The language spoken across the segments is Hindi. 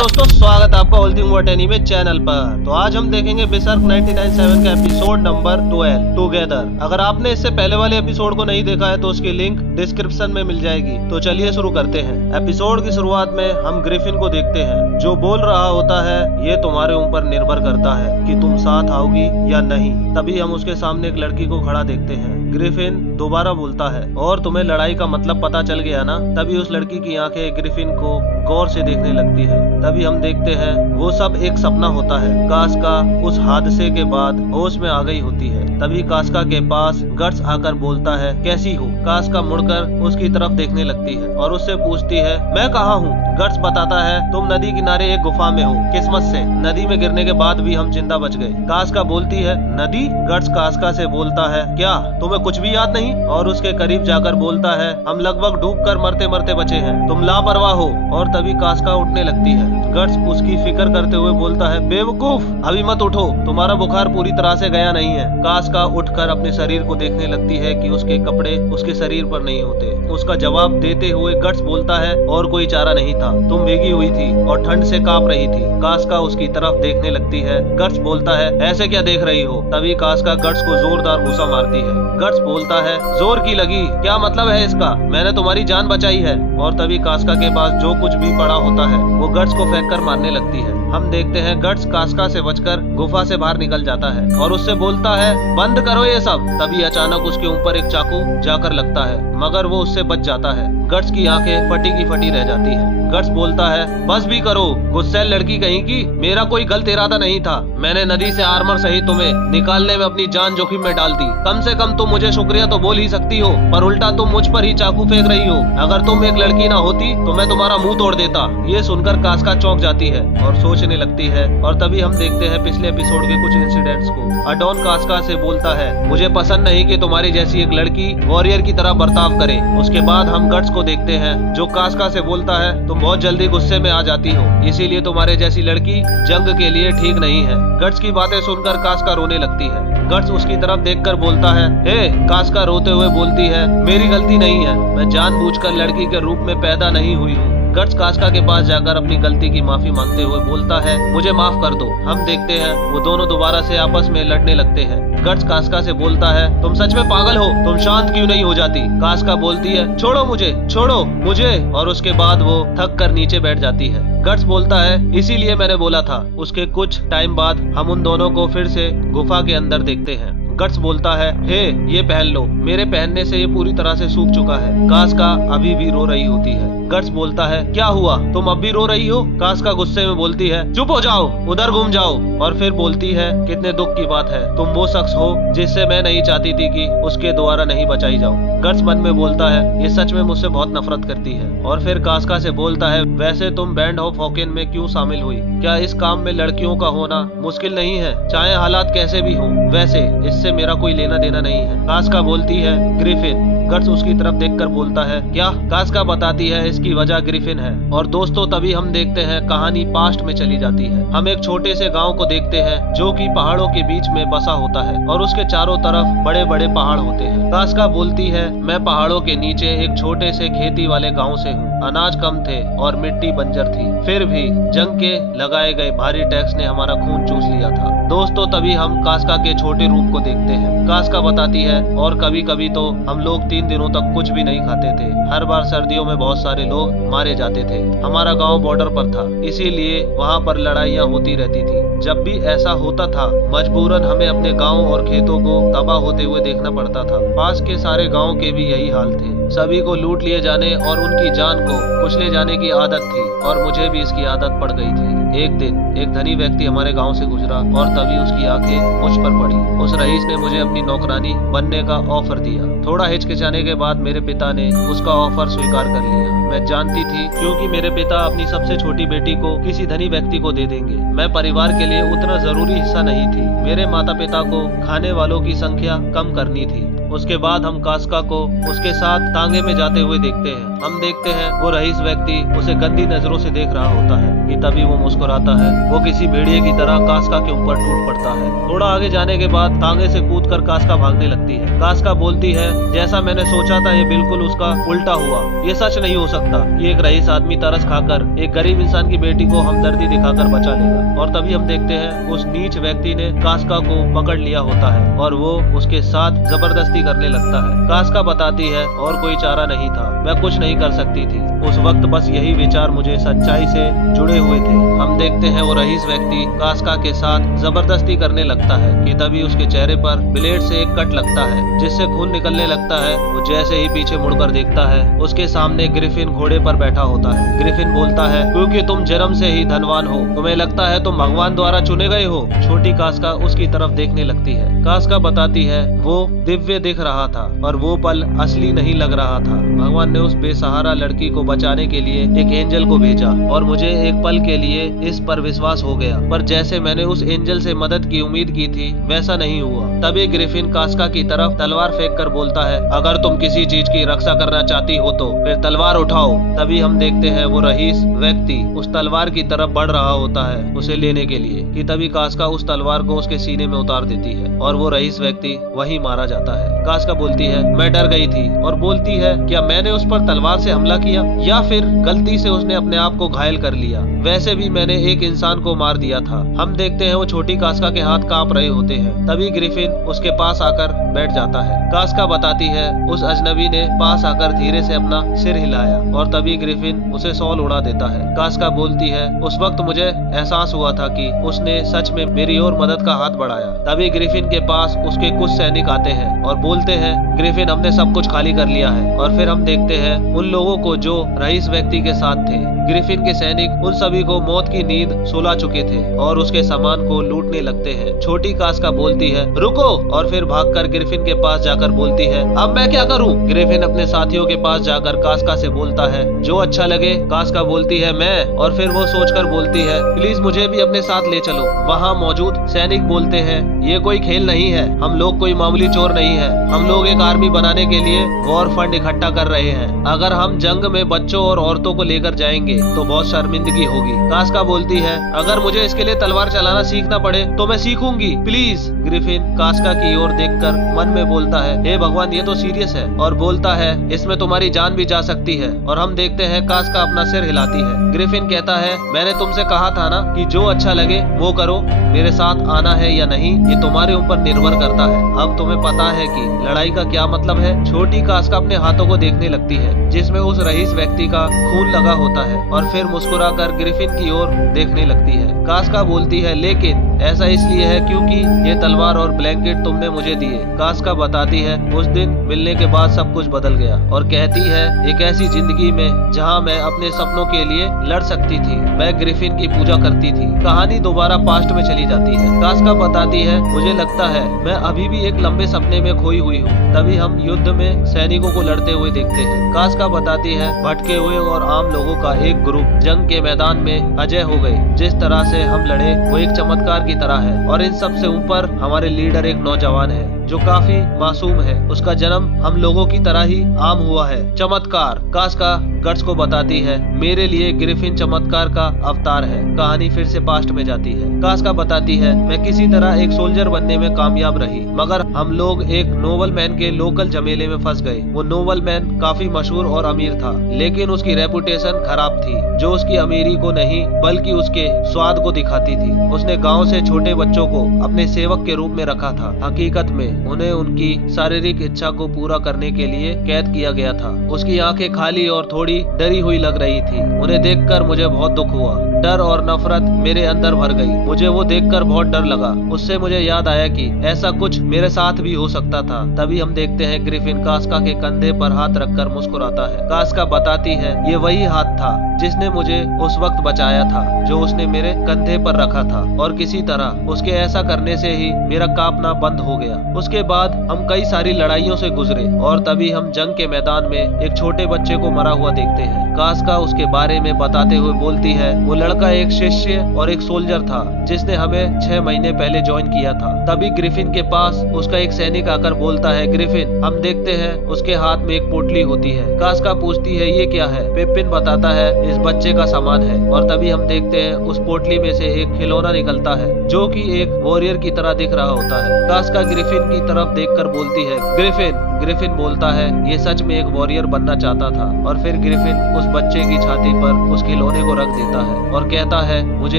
दोस्तों, स्वागत है आपका all thing what anime channel पर। तो आज हम देखेंगे बेसर्क 99.7 का एपिसोड नंबर 12 टुगेदर। अगर आपने इससे पहले वाले एपिसोड को नहीं देखा है तो उसकी लिंक डिस्क्रिप्शन में मिल जाएगी। तो चलिए शुरू करते हैं। एपिसोड की शुरुआत में हम ग्रिफिन को देखते हैं जो बोल रहा होता है, ये तुम्हारे ऊपर निर्भर करता है कि तुम साथ आओगी या नहीं। तभी हम उसके सामने एक लड़की को खड़ा देखते हैं। ग्रिफिन दोबारा बोलता है, और तुम्हें लड़ाई का मतलब पता चल गया ना। तभी उस लड़की की आंखें ग्रिफिन को गौर से देखने लगती है। तभी हम देखते हैं वो सब एक सपना होता है। कास्का उस हादसे के बाद होश में आ गई होती है। तभी कास्का के पास गट्स आकर बोलता है, कैसी हो। कास्का मुड़कर उसकी तरफ देखने लगती है और उससे पूछती है, मैं कहाँ हूँ। गट्स बताता है, तुम नदी किनारे एक गुफा में हो। किस्मत से नदी में गिरने के बाद भी हम जिंदा बच गए। कास्का बोलती है, नदी। गट्स कास्का से बोलता है, क्या तुम्हें कुछ भी याद नहीं। और उसके करीब जाकर बोलता है, हम लगभग डूबकर मरते मरते बचे हैं, तुम लापरवाह हो। और तभी कास्का उठने लगती है। गट्स उसकी फिक्र करते हुए बोलता है, बेवकूफ, अभी मत उठो, तुम्हारा बुखार पूरी तरह से गया नहीं है। कास्का उठकर अपने शरीर को देखने लगती है कि उसके कपड़े उसके शरीर पर नहीं होते। उसका जवाब देते हुए गट्स बोलता है, और कोई चारा नहीं था, तुम भीगी हुई थी और ठंड से कांप रही थी। कास्का उसकी तरफ देखने लगती है। गट्स बोलता है, ऐसे क्या देख रही हो। तभी कास्का गट्स को जोरदार घूंसा मारती है। गट्स बोलता है, जोर की लगी, क्या मतलब है इसका, मैंने तुम्हारी जान बचाई है। और तभी कास्का के पास जो कुछ भी पड़ा होता है वो गट्स को फेंक कर मारने लगती है। हम देखते हैं गट्स कास्का से बचकर गुफा से बाहर निकल जाता है और उससे बोलता है, बंद करो ये सब। तभी अचानक उसके ऊपर एक चाकू जाकर लगता है, मगर वो उससे बच जाता है। गट्स की आंखें फटी की फटी रह जाती है। गट्स बोलता है, बस भी करो, गुस्सैल लड़की कहीं की, मेरा कोई गलत इरादा नहीं था। मैंने नदी से आर्मर सहित तुम्हें निकालने में अपनी जान जोखिम में डाल दी। कम से कम तुम मुझे शुक्रिया तो बोल ही सकती हो, पर उल्टा तुम मुझ पर ही चाकू फेंक रही हो। अगर तुम एक लड़की ना होती तो मैं तुम्हारा मुंह तोड़ देता। ये सुनकर कास्का चौंक जाती है और सोचने लगती है। और तभी हम देखते हैं पिछले एपिसोड के कुछ इंसिडेंट्स को। अडॉन कास्का से बोलता है, मुझे पसंद नहीं कि तुम्हारी जैसी एक लड़की वॉरियर की तरह बर्ताव करे। उसके बाद हम गट्स को देखते हैं जो कास्का से बोलता है, तुम बहुत जल्दी गुस्से में आ जाती हो, इसीलिए तुम्हारे जैसी लड़की जंग के लिए ठीक नहीं है। गट्स की बातें सुनकर कास्का रोने लगती है। गट्स उसकी तरफ देखकर बोलता है, हे। कास्का रोते हुए बोलती है, मेरी गलती नहीं है, मैं जानबूझकर लड़की के रूप में पैदा नहीं हुई हूँ। गट्स कास्का के पास जाकर अपनी गलती की माफी मांगते हुए बोलता है, मुझे माफ कर दो। हम देखते हैं वो दोनों दोबारा से आपस में लड़ने लगते हैं। गट्स कास्का से बोलता है, तुम सच में पागल हो, तुम शांत क्यों नहीं हो जाती। कास्का बोलती है, छोड़ो मुझे, छोड़ो मुझे। और उसके बाद वो थक कर नीचे बैठ जाती है। गट्स बोलता है, इसीलिए मैंने बोला था। उसके कुछ टाइम बाद हम उन दोनों को फिर से गुफा के अंदर देखते हैं। गट्स बोलता है, हे, ये पहन लो, मेरे पहनने से ये पूरी तरह से सूख चुका है। कास्का अभी भी रो रही होती है। गट्स बोलता है, क्या हुआ, तुम अब भी रो रही हो। कास्का गुस्से में बोलती है, चुप हो जाओ, उधर घूम जाओ। और फिर बोलती है, कितने दुख की बात है, तुम वो शख्स हो जिससे मैं नहीं चाहती थी कि उसके द्वारा नहीं बचाई जाऊं। गट्स मन में बोलता है, ये सच में मुझसे बहुत नफरत करती है। और फिर कास्का से बोलता है, वैसे तुम बैंड ऑफ हॉकेन में क्यों शामिल हुई। क्या इस काम में लड़कियों का होना मुश्किल नहीं है, चाहे हालात कैसे भी हों। वैसे इससे मेरा कोई लेना देना नहीं है। कास्का बोलती है, ग्रिफिन। गट्स उसकी तरफ देखकर बोलता है, क्या। कास्का बताती है इसकी वजह ग्रिफिन है। और दोस्तों तभी हम देखते हैं कहानी पास्ट में चली जाती है। हम एक छोटे से गांव को देखते हैं जो कि पहाड़ों के बीच में बसा होता है और उसके चारों तरफ बड़े बड़े पहाड़ होते हैं। कास्का बोलती है, मैं पहाड़ों के नीचे एक छोटे से खेती वाले गाँव से हूँ। अनाज कम थे और मिट्टी बंजर थी, फिर भी जंग के लगाए गए भारी टैक्स ने हमारा खून चूस लिया था। दोस्तों तभी हम कास्का के छोटे रूप को देखते हैं। कास्का बताती है, और कभी कभी तो हम लोग 3 दिनों तक कुछ भी नहीं खाते थे। हर बार सर्दियों में बहुत सारे लोग मारे जाते थे। हमारा गांव बॉर्डर पर था, इसीलिए वहां पर लड़ाइयां होती रहती थी। जब भी ऐसा होता था मजबूरन हमें अपने गांव और खेतों को तबाह होते हुए देखना पड़ता था। पास के सारे गांव के भी यही हाल थे। सभी को लूट लिए जाने और उनकी जान को कुचले जाने की आदत थी, और मुझे भी इसकी आदत पड़ गई थी। एक दिन एक धनी व्यक्ति हमारे गांव से गुजरा और तभी उसकी आंखें मुझ पर पड़ी। उस रईस ने मुझे अपनी नौकरानी बनने का ऑफर दिया। थोड़ा हिचकिचाने के बाद मेरे पिता ने उसका ऑफर स्वीकार कर लिया। मैं जानती थी क्योंकि मेरे पिता अपनी सबसे छोटी बेटी को किसी धनी व्यक्ति को दे देंगे। मैं परिवार के लिए उतना जरूरी हिस्सा नहीं थी। मेरे माता पिता को खाने वालों की संख्या कम करनी थी। उसके बाद हम कास्का को उसके साथ तांगे में जाते हुए देखते हैं। हम देखते हैं वो रईस व्यक्ति उसे गंदी नजरों से देख रहा होता है। कि तभी वो मुस्कुराता है। वो किसी भेड़िए की तरह कास्का के ऊपर टूट पड़ता है। थोड़ा आगे जाने के बाद तांगे से कूदकर कास्का भागने लगती है। कास्का बोलती है, जैसा मैंने सोचा था ये बिल्कुल उसका उल्टा हुआ। ये सच नहीं हो सकता। ये एक रईस आदमी तरस खाकर एक गरीब इंसान की बेटी को हमदर्दी दिखाकर बचा लेगा। और तभी हम देखते हैं उस नीच व्यक्ति ने कास्का को पकड़ लिया होता है और वो उसके साथ जबरदस्ती करने लगता है। कास्का बताती है, और कोई चारा नहीं था, मैं कुछ नहीं कर सकती थी। उस वक्त बस यही विचार मुझे सच्चाई से जुड़े हुए थे। हम देखते हैं वो रईस व्यक्ति कास्का के साथ जबरदस्ती करने लगता है कि तभी उसके चेहरे पर ब्लेड से एक कट लगता है जिससे खून निकलने लगता है। वो जैसे ही पीछे मुड़कर देखता है, उसके सामने ग्रिफिन घोड़े पर बैठा होता है। ग्रिफिन बोलता है, क्योंकि तुम जन्म से ही धनवान हो, तुम्हें लगता है तुम भगवान द्वारा चुने गए हो। छोटी कास्का उसकी तरफ देखने लगती है। कास्का बताती है, वो दिव्य दिख रहा था और वो पल असली नहीं लग रहा था। भगवान ने उस बेसहारा लड़की को बचाने के लिए एक एंजल को भेजा और मुझे एक पल के लिए इस पर विश्वास हो गया, पर जैसे मैंने उस एंजल से मदद की उम्मीद की थी वैसा नहीं हुआ। तभी ग्रिफिन कास्का की तरफ तलवार फेंक कर बोलता है, अगर तुम किसी चीज की रक्षा करना चाहती हो तो फिर तलवार उठाओ। तभी हम देखते हैं वो रईस व्यक्ति उस तलवार की तरफ बढ़ रहा होता है उसे लेने के लिए, कि तभी कास्का उस तलवार को उसके सीने में उतार देती है और वो रईस व्यक्ति वहीं मारा जाता है। कास्का बोलती है, मैं डर गई थी, और बोलती है, क्या मैंने उस पर तलवार से हमला किया या फिर गलती से उसने अपने आप को घायल कर लिया? वैसे भी मैंने एक इंसान को मार दिया था। हम देखते हैं वो छोटी कास्का के हाथ कांप रहे होते हैं। तभी ग्रिफिन उसके पास आकर बैठ जाता है। कास्का बताती है, उस अजनबी ने पास आकर धीरे से अपना सिर हिलाया और तभी ग्रिफिन उसे शॉल उड़ा देता है। कास्का बोलती है, उस वक्त मुझे एहसास हुआ था कि उसने सच में मेरी ओर मदद का हाथ बढ़ाया। तभी ग्रिफिन के पास उसके कुछ सैनिक आते हैं और बोलते हैं, ग्रिफिन हमने सब कुछ खाली कर लिया है। और फिर हम देखते हैं उन लोगों को जो रईस व्यक्ति के साथ थे। ग्रिफिन के सैनिक उन सभी को मौत की नींद सुला चुके थे और उसके सामान को लूटने लगते हैं। छोटी कास्का बोलती है, रुको, और फिर भागकर ग्रिफिन के पास जाकर बोलती है, अब मैं क्या करूं? ग्रिफिन अपने साथियों के पास जाकर कास्का से बोलता है, जो अच्छा लगे। कास्का बोलती है, मैं, और फिर वो सोचकर बोलती है, प्लीज मुझे भी अपने साथ ले चलो। वहाँ मौजूद सैनिक बोलते हैं, ये कोई खेल नहीं है, हम लोग कोई मामूली चोर नहीं है, हम लोग एक आर्मी बनाने के लिए वॉर फंड इकट्ठा कर रहे हैं। अगर हम जंग में बच्चों और औरतों को लेकर जाएंगे तो बहुत शर्मिंदगी होगी। कास्का बोलती है, अगर मुझे इसके लिए तलवार चलाना सीखना पड़े तो मैं सीखूंगी, प्लीज। ग्रिफिन कास्का की ओर देखकर मन में बोलता है, हे भगवान, ये तो सीरियस है, और बोलता है, इसमें तुम्हारी जान भी जा सकती है। और हम देखते हैं कास्का अपना सिर हिलाती है। ग्रिफिन कहता है, मैंने तुमसे कहा था ना कि जो अच्छा लगे वो करो, मेरे साथ आना है या नहीं ये तुम्हारे ऊपर निर्भर करता है। अब तुम्हें पता है कि लड़ाई का क्या मतलब है। छोटी कास्का अपने हाथों को देखने लगती है जिसमें उस रईस व्यक्ति का खून लगा होता है और फिर मुस्कुराकर ग्रिफिन की ओर देखने लगती है। कास्का बोलती है, लेकिन ऐसा इसलिए है क्योंकि ये तलवार और ब्लैंकेट तुमने मुझे दिए। कास्का बताती है, उस दिन मिलने के बाद सब कुछ बदल गया, और कहती है, एक ऐसी जिंदगी में जहाँ मैं अपने सपनों के लिए लड़ सकती थी, मैं ग्रिफिन की पूजा करती थी। कहानी दोबारा पास्ट में चली जाती है। कास्का बताती है, मुझे लगता है मैं अभी भी एक लंबे सपने में खोई हुई हूँ। तभी हम युद्ध में सैनिकों को लड़ते हुए देखते हैं। कास्का बताती है, भटके हुए और आम लोगों का एक ग्रुप जंग के मैदान में अजय हो गए। जिस तरह से हम लड़े वो एक चमत्कार की तरह है, और इन सबसे ऊपर हमारे लीडर एक नौजवान है जो काफी मासूम है। उसका जन्म हम लोगों की तरह ही आम हुआ है। चमत्कार। कास्का गट्स को बताती है, मेरे लिए ग्रिफिन चमत्कार का अवतार है। कहानी फिर से पास्ट में जाती है। कास्का बताती है, मैं किसी तरह एक सोल्जर बनने में कामयाब रही, मगर हम लोग एक नोबल मैन के लोकल झमेले में फंस गए। वो नोबल मैन काफी मशहूर और अमीर था, लेकिन उसकी रेपुटेशन खराब थी, जो उसकी अमीरी को नहीं बल्कि उसके स्वाद को दिखाती थी। उसने गाँव से छोटे बच्चों को अपने सेवक के रूप में रखा था। हकीकत में उन्हें उनकी शारीरिक इच्छा को पूरा करने के लिए कैद किया गया था। उसकी आंखें खाली और थोड़ी डरी हुई लग रही थी। उन्हें देखकर मुझे बहुत दुख हुआ। डर और नफरत मेरे अंदर भर गई। मुझे वो देखकर बहुत डर लगा। उससे मुझे याद आया कि ऐसा कुछ मेरे साथ भी हो सकता था। तभी हम देखते हैं ग्रिफिन कास्का के कंधे पर हाथ रखकर मुस्कुराता है। कास्का बताती है, ये वही हाथ था जिसने मुझे उस वक्त बचाया था, जो उसने मेरे कंधे पर रखा था, और किसी तरह उसके ऐसा करने से ही मेरा कांपना बंद हो गया। उसके बाद हम कई सारी लड़ाइयों से गुजरे और तभी हम जंग के मैदान में एक छोटे बच्चे को मरा हुआ देखते हैं। कास्का उसके बारे में बताते हुए बोलती है, वो लड़का एक शिष्य और एक सोल्जर था जिसने हमें 6 महीने पहले ज्वाइन किया था। तभी ग्रिफिन के पास उसका एक सैनिक आकर बोलता है, ग्रिफिन हम देखते हैं उसके हाथ में एक पोटली होती है। कास्का पूछती है ये क्या है? पिपिन बताता है इस बच्चे का सामान है। और तभी हम देखते हैं उस पोटली में से एक खिलौना निकलता है जो कि एक वॉरियर की तरह दिख रहा होता है। कास्का ग्रिफिन की तरफ देखकर बोलती है, ग्रिफिन। ग्रिफिन बोलता है ये सच में एक वॉरियर बनना चाहता था। और फिर ग्रिफिन उस बच्चे की छाती पर उस खिलौने को रख देता है और कहता है, मुझे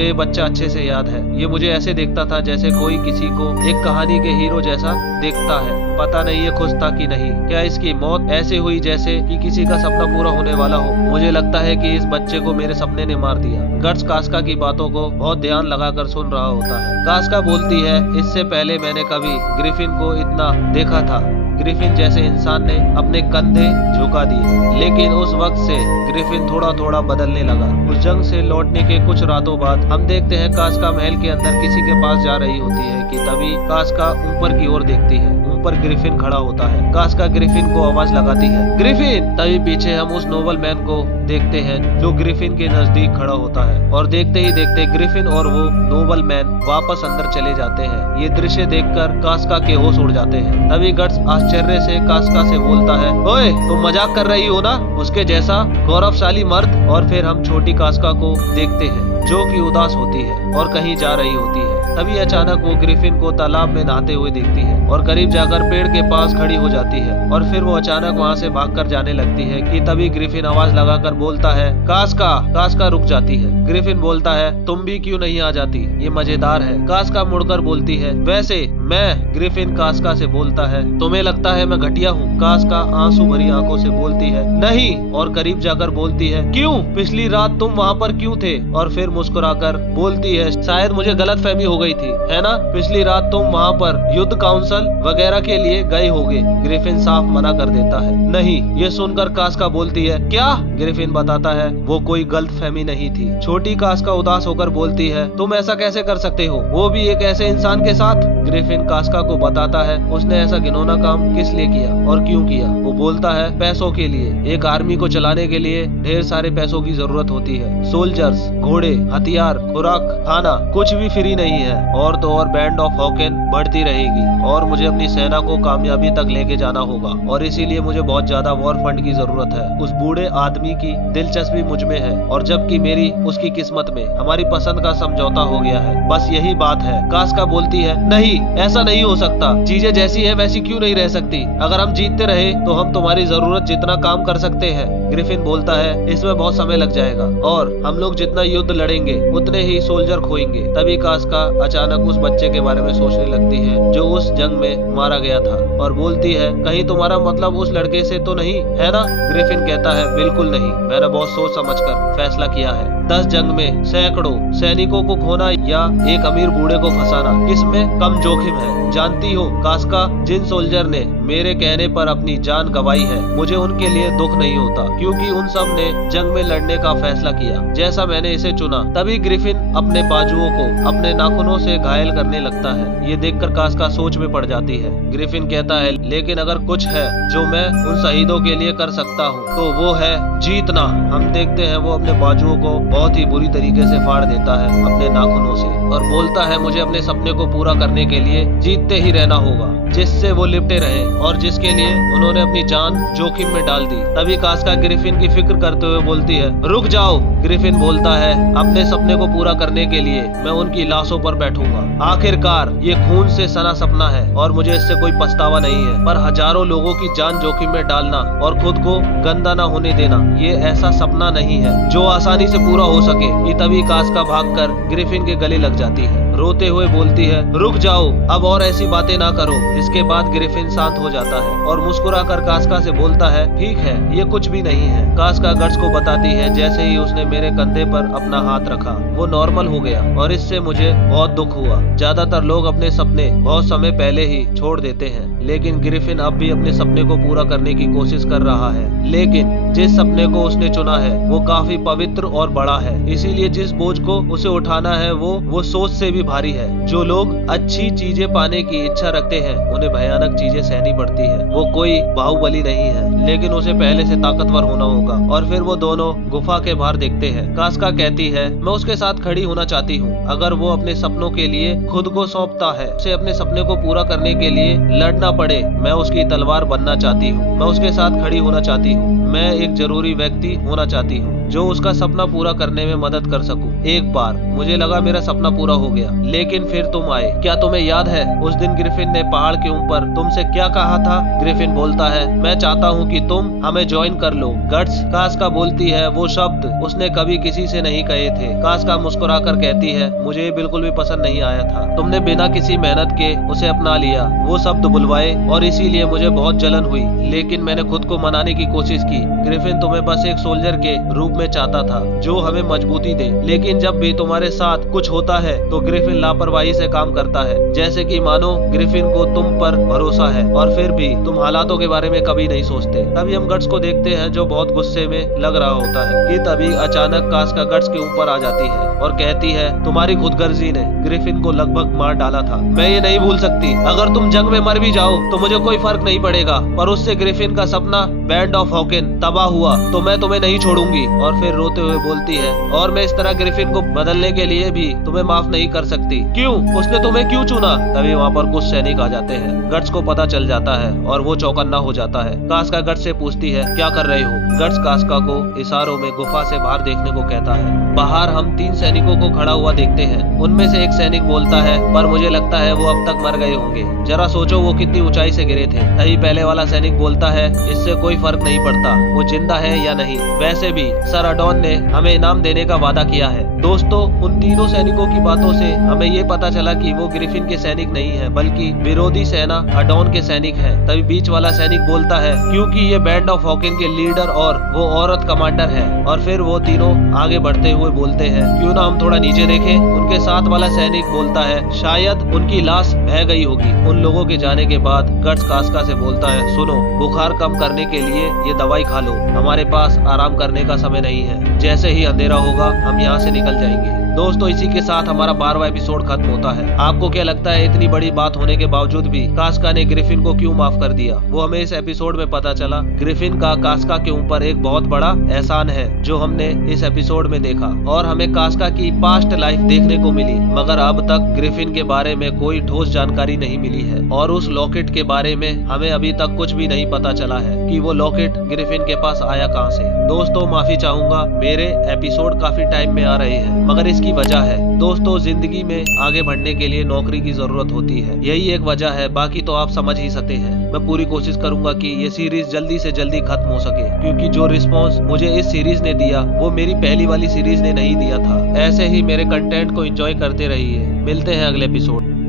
ये बच्चा अच्छे से याद है। ये मुझे ऐसे देखता था जैसे कोई किसी को एक कहानी के हीरो जैसा देखता है। पता नहीं ये खुश था कि नहीं। क्या इसकी मौत ऐसे हुई जैसे कि किसी का सपना पूरा होने वाला हो? मुझे लगता है कि इस बच्चे को मेरे सपने ने मार दिया। गट्स कास्का की बातों को बहुत ध्यान लगाकर सुन रहा होता है। कास्का बोलती है, इससे पहले मैंने कभी ग्रिफिन को इतना देखा था। ग्रिफिन जैसे इंसान ने अपने कंधे झुका दिए, लेकिन उस वक्त से ग्रिफिन थोड़ा थोड़ा बदलने लगा। उस जंग से लौटने के कुछ रातों बाद हम देखते हैं कास्का महल के अंदर किसी के पास जा रही होती है कि तभी कास्का ऊपर की ओर देखती है। ऊपर ग्रिफिन खड़ा होता है। कास्का ग्रिफिन को आवाज लगाती है, ग्रिफिन। तभी पीछे हम उस नोबल मैन को देखते हैं जो ग्रिफिन के नजदीक खड़ा होता है और देखते ही देखते ग्रिफिन और वो नोबल मैन वापस अंदर चले जाते हैं। ये दृश्य देखकर कास्का के होश उड़ जाते हैं। तभी गट्स आश्चर्य से कास्का से बोलता है, ओए तुम मजाक कर रही हो ना? उसके जैसा गौरवशाली मर्द। और फिर हम छोटी कास्का को देखते हैं जो कि उदास होती है और कहीं जा रही होती है। तभी अचानक वो ग्रिफिन को तालाब में नहाते हुए देखती है और करीब जाकर पेड़ के पास खड़ी हो जाती है। और फिर वो अचानक वहाँ से भागकर जाने लगती है कि तभी ग्रिफिन आवाज लगाकर बोलता है, कास्का। कास्का रुक जाती है। ग्रिफिन बोलता है, तुम भी क्यों नहीं आ जाती? ये मजेदार है। कास्का मुड़कर बोलती है, वैसे मैं। ग्रिफिन कास्का से बोलता है, तुम्हें लगता है मैं घटिया हूँ? कास्का आंसू भरी आंखों से बोलती है, नहीं। और करीब जाकर बोलती है, क्यों? पिछली रात तुम वहाँ पर क्यों थे? और फिर मुस्कुराकर बोलती है, शायद मुझे गलतफहमी हो गई थी, है ना? पिछली रात तुम वहाँ पर युद्ध काउंसिल वगैरह के लिए गए होगे। ग्रिफिन साफ मना कर देता है, नहीं। ये सुनकर कास्का बोलती है, क्या? ग्रिफिन बताता है, वो कोई गलतफहमी नहीं थी। छोटी कास्का उदास होकर बोलती है, तुम ऐसा कैसे कर सकते हो, वो भी एक ऐसे इंसान के साथ? ग्रिफिन कास्का को बताता है उसने ऐसा घिनौना काम किस लिए किया और क्यों किया। वो बोलता है, पैसों के लिए। एक आर्मी को चलाने के लिए ढेर सारे पैसों की जरूरत होती है। सोल्जर्स, घोड़े, हथियार, खुराक, खाना, कुछ भी फ्री नहीं है। और तो और बैंड ऑफ हॉकेन बढ़ती रहेगी और मुझे अपनी सेना को कामयाबी तक लेके जाना होगा। और इसीलिए मुझे बहुत ज्यादा वॉर फंड की जरूरत है। उस बूढ़े आदमी की दिलचस्पी मुझ में है और जबकि मेरी उसकी किस्मत में हमारी पसंद का समझौता हो गया है। बस यही बात है। कास्का बोलती है, नहीं, ऐसा नहीं हो सकता। चीजें जैसी है वैसी क्यों नहीं रह सकती? अगर हम जीतते रहे तो हम तुम्हारी जरूरत जितना काम कर सकते हैं। ग्रिफिन बोलता है, इसमें बहुत समय लग जाएगा और हम लोग जितना युद्ध लड़ेंगे उतने ही सोल्जर खोएंगे। तभी कास्का अचानक उस बच्चे के बारे में सोचने लगती है जो उस जंग में मारा गया था और बोलती है, कहीं तुम्हारा मतलब उस लड़के से तो नहीं है ना? ग्रिफिन कहता है, बिल्कुल नहीं। मैंने बहुत सोच समझकर फैसला किया है। 10 जंग में सैकड़ों सैनिकों को खोना या एक अमीर बूढ़े को फंसाना, किसमें कम जोखिम है? जानती हो कास्का, जिन सोल्जर ने मेरे कहने पर अपनी जान गंवाई है, मुझे उनके लिए दुख नहीं होता क्योंकि उन सब ने जंग में लड़ने का फैसला किया जैसा मैंने इसे चुना। तभी ग्रिफिन अपने बाजुओं को अपने नाखूनों से घायल करने लगता है। ये देखकर कास्का सोच में पड़ जाती है। ग्रिफिन कहता है, लेकिन अगर कुछ है जो मैं उन शहीदों के लिए कर सकता हूँ तो वो है जीतना। हम देखते हैं वो अपने बाजुओं को बहुत ही बुरी तरीके से फाड़ देता है अपने नाखूनों से और बोलता है, मुझे अपने सपने को पूरा करने के लिए जीतते ही रहना होगा, जिससे वो लिपटे रहे और जिसके लिए उन्होंने अपनी जान जोखिम में डाल दी। तभी कास्का ग्रिफिन की फिक्र करते हुए बोलती है, रुक जाओ। ग्रिफिन बोलता है, अपने सपने को पूरा करने के लिए मैं उनकी लाशों पर बैठूंगा। आखिरकार ये खून से सना सपना है और मुझे इससे कोई पछतावा नहीं है, पर हजारों लोगों की जान जोखिम में डालना और खुद को गंदा न होने देना, ये ऐसा सपना नहीं है जो आसानी से पूरा हो सके। ये तभी कास्का भागकर ग्रिफिन के गले लग जाती है। रोते हुए बोलती है, रुक जाओ, अब और ऐसी बातें ना करो। इसके बाद ग्रिफिन शांत हो जाता है और मुस्कुराकर कास्का से बोलता है, ठीक है, ये कुछ भी नहीं है। कास्का गट्स को बताती है, जैसे ही उसने मेरे कंधे पर अपना हाथ रखा वो नॉर्मल हो गया और इससे मुझे बहुत दुख हुआ। ज्यादातर लोग अपने सपने बहुत समय पहले ही छोड़ देते हैं, लेकिन ग्रिफिन अब भी अपने सपने को पूरा करने की कोशिश कर रहा है। लेकिन जिस सपने को उसने चुना है वो काफी पवित्र और बड़ा है, इसीलिए जिस बोझ को उसे उठाना है वो सोच से भी भारी है। जो लोग अच्छी चीजें पाने की इच्छा रखते हैं उन्हें भयानक चीजें सहनी पड़ती है। वो कोई बाहुबली नहीं है, लेकिन उसे पहले से ताकतवर होना होगा। और फिर वो दोनों गुफा के बाहर देखते हैं। कास्का कहती है मैं उसके साथ खड़ी होना चाहती हूँ। अगर वो अपने सपनों के लिए खुद को सौंपता है, उसे अपने सपने को पूरा करने के लिए लड़ना पड़े, मैं उसकी तलवार बनना चाहती हूँ। मैं उसके साथ खड़ी होना चाहती हूँ। मैं एक जरूरी व्यक्ति होना चाहती हूँ जो उसका सपना पूरा करने में मदद कर सकूं। एक बार मुझे लगा मेरा सपना पूरा हो गया, लेकिन फिर तुम आए। क्या तुम्हें याद है उस दिन ग्रिफिन ने पहाड़ के ऊपर तुमसे क्या कहा था? ग्रिफिन बोलता है मैं चाहता हूँ कि तुम हमें ज्वाइन कर लो। गट्स कास्का बोलती है वो शब्द उसने कभी किसी से नहीं कहे थे। कास्का मुस्कुरा कर कहती है मुझे बिल्कुल भी पसंद नहीं आया था। तुमने बिना किसी मेहनत के उसे अपना लिया, वो शब्द बुलवाए, और इसीलिए मुझे बहुत जलन हुई, लेकिन मैंने खुद को मनाने की कोशिश की। ग्रिफिन तुम्हें बस एक सोल्जर के रूप में चाहता था जो हमें मजबूती दे, लेकिन जब भी तुम्हारे साथ कुछ होता है तो ग्रिफिन लापरवाही से काम करता है, जैसे कि मानो ग्रिफिन को तुम पर भरोसा है और फिर भी तुम हालातों के बारे में कभी नहीं सोचते। तभी हम गट्स को देखते हैं जो बहुत गुस्से में लग रहा होता है कि तभी अचानक कास्का गट्स के ऊपर आ जाती है और कहती है तुम्हारी खुदगर्जी ने ग्रिफिन को लगभग मार डाला था। मैं ये नहीं भूल सकती। अगर तुम जंग में मर भी जाओ तो मुझे कोई फर्क नहीं पड़ेगा, पर उससे ग्रिफिन का सपना बैंड ऑफ हॉकिन तबाह हुआ तो मैं तुम्हें नहीं छोड़ूंगी। और फिर रोते हुए बोलती है और मैं इस तरह ग्रिफिन को बदलने के लिए भी तुम्हें माफ नहीं कर सकती। क्यों? उसने तुम्हें क्यों चुना? तभी वहाँ पर कुछ सैनिक आ जाते हैं। गट्स को पता चल जाता है और वो चौकन्ना हो जाता है। कास्का गट्स से पूछती है क्या कर रहे हो? गट्स कास्का को इशारों में गुफा से बाहर देखने को कहता है। बाहर हम 3 सैनिकों को खड़ा हुआ देखते हैं। उनमें से एक सैनिक बोलता है पर मुझे लगता है वो अब तक मर गए होंगे। जरा सोचो वो कितनी ऊंचाई से गिरे थे। तभी पहले वाला सैनिक बोलता है इससे कोई फर्क नहीं पड़ता वो जिंदा है या नहीं, वैसे भी सर अडोन ने हमें इनाम देने का वादा किया है। दोस्तों उन तीनों सैनिकों की बातों से हमें ये पता चला कि वो ग्रिफिन के सैनिक नहीं है, बल्कि विरोधी सेना अडोन के सैनिक है। तभी बीच वाला सैनिक बोलता है क्योंकि ये बैंड ऑफ हॉकिन के लीडर और वो औरत कमांडर है। और फिर वो तीनों आगे बढ़ते हुए बोलते हैं क्यों ना हम थोड़ा नीचे देखें। उनके साथ वाला सैनिक बोलता है शायद उनकी लाश बह गई होगी। उन लोगों के जाने के बाद गट्स कास्का से बोलता है सुनो, बुखार कम करने के लिए ये दवाई खा लो, हमारे पास आराम करने का समय नहीं है। जैसे ही अंधेरा होगा हम यहाँ से निकल जाएंगे। दोस्तों इसी के साथ हमारा 12वां एपिसोड खत्म होता है। आपको क्या लगता है इतनी बड़ी बात होने के बावजूद भी कास्का ने ग्रिफिन को क्यों माफ कर दिया? वो हमें इस एपिसोड में पता चला। ग्रिफिन का कास्का के ऊपर एक बहुत बड़ा एहसान है जो हमने इस एपिसोड में देखा, और हमें कास्का की पास्ट लाइफ देखने को मिली, मगर अब तक ग्रिफिन के बारे में कोई ठोस जानकारी नहीं मिली है। और उस लॉकेट के बारे में हमें अभी तक कुछ भी नहीं पता चला है कि वो लॉकेट ग्रिफिन के पास आया कहाँ से। दोस्तों माफी चाहूंगा, मेरे एपिसोड काफी टाइम में आ रहे हैं, मगर इसकी वजह है दोस्तों जिंदगी में आगे बढ़ने के लिए नौकरी की जरूरत होती है, यही एक वजह है। बाकी तो आप समझ ही सकते हैं। मैं पूरी कोशिश करूंगा कि ये सीरीज जल्दी से जल्दी खत्म हो सके, क्योंकि जो रिस्पॉन्स मुझे इस सीरीज ने दिया वो मेरी पहली वाली सीरीज ने नहीं दिया था। ऐसे ही मेरे कंटेंट को एंजॉय करते रहिए। मिलते हैं अगले एपिसोड।